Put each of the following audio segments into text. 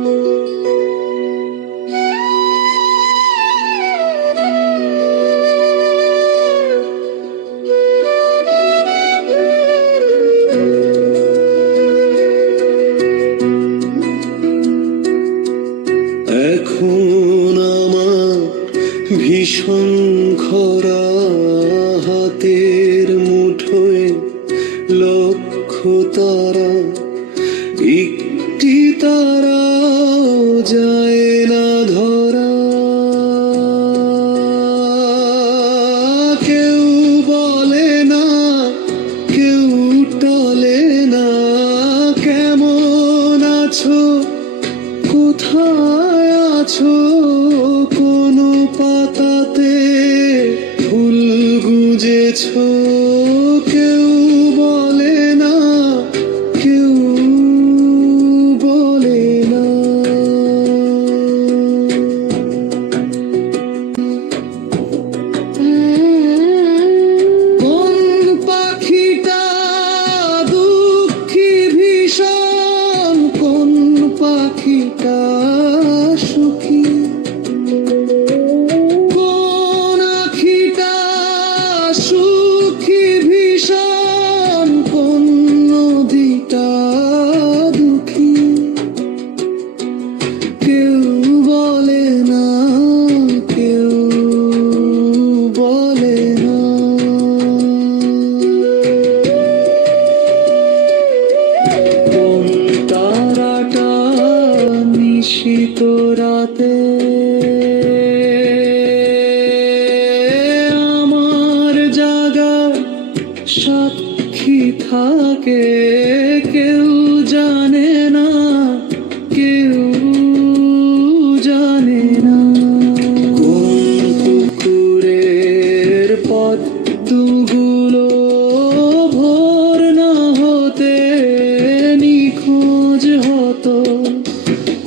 এখন হাতের মুঠোয় তারা একটি তারা আছো? কোথায় আছো? পাখিটা সাক্ষী থাকে কেউ জানে না, কেউ জানে না। কোন পুকুরের পদ্মগুলো ভোর না হতে নিখোঁজ হতো।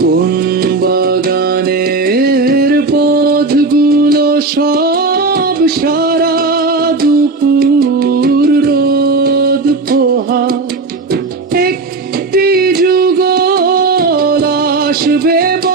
কোন বাগানের পথগুলো সব সারা দুপুর chover, bom.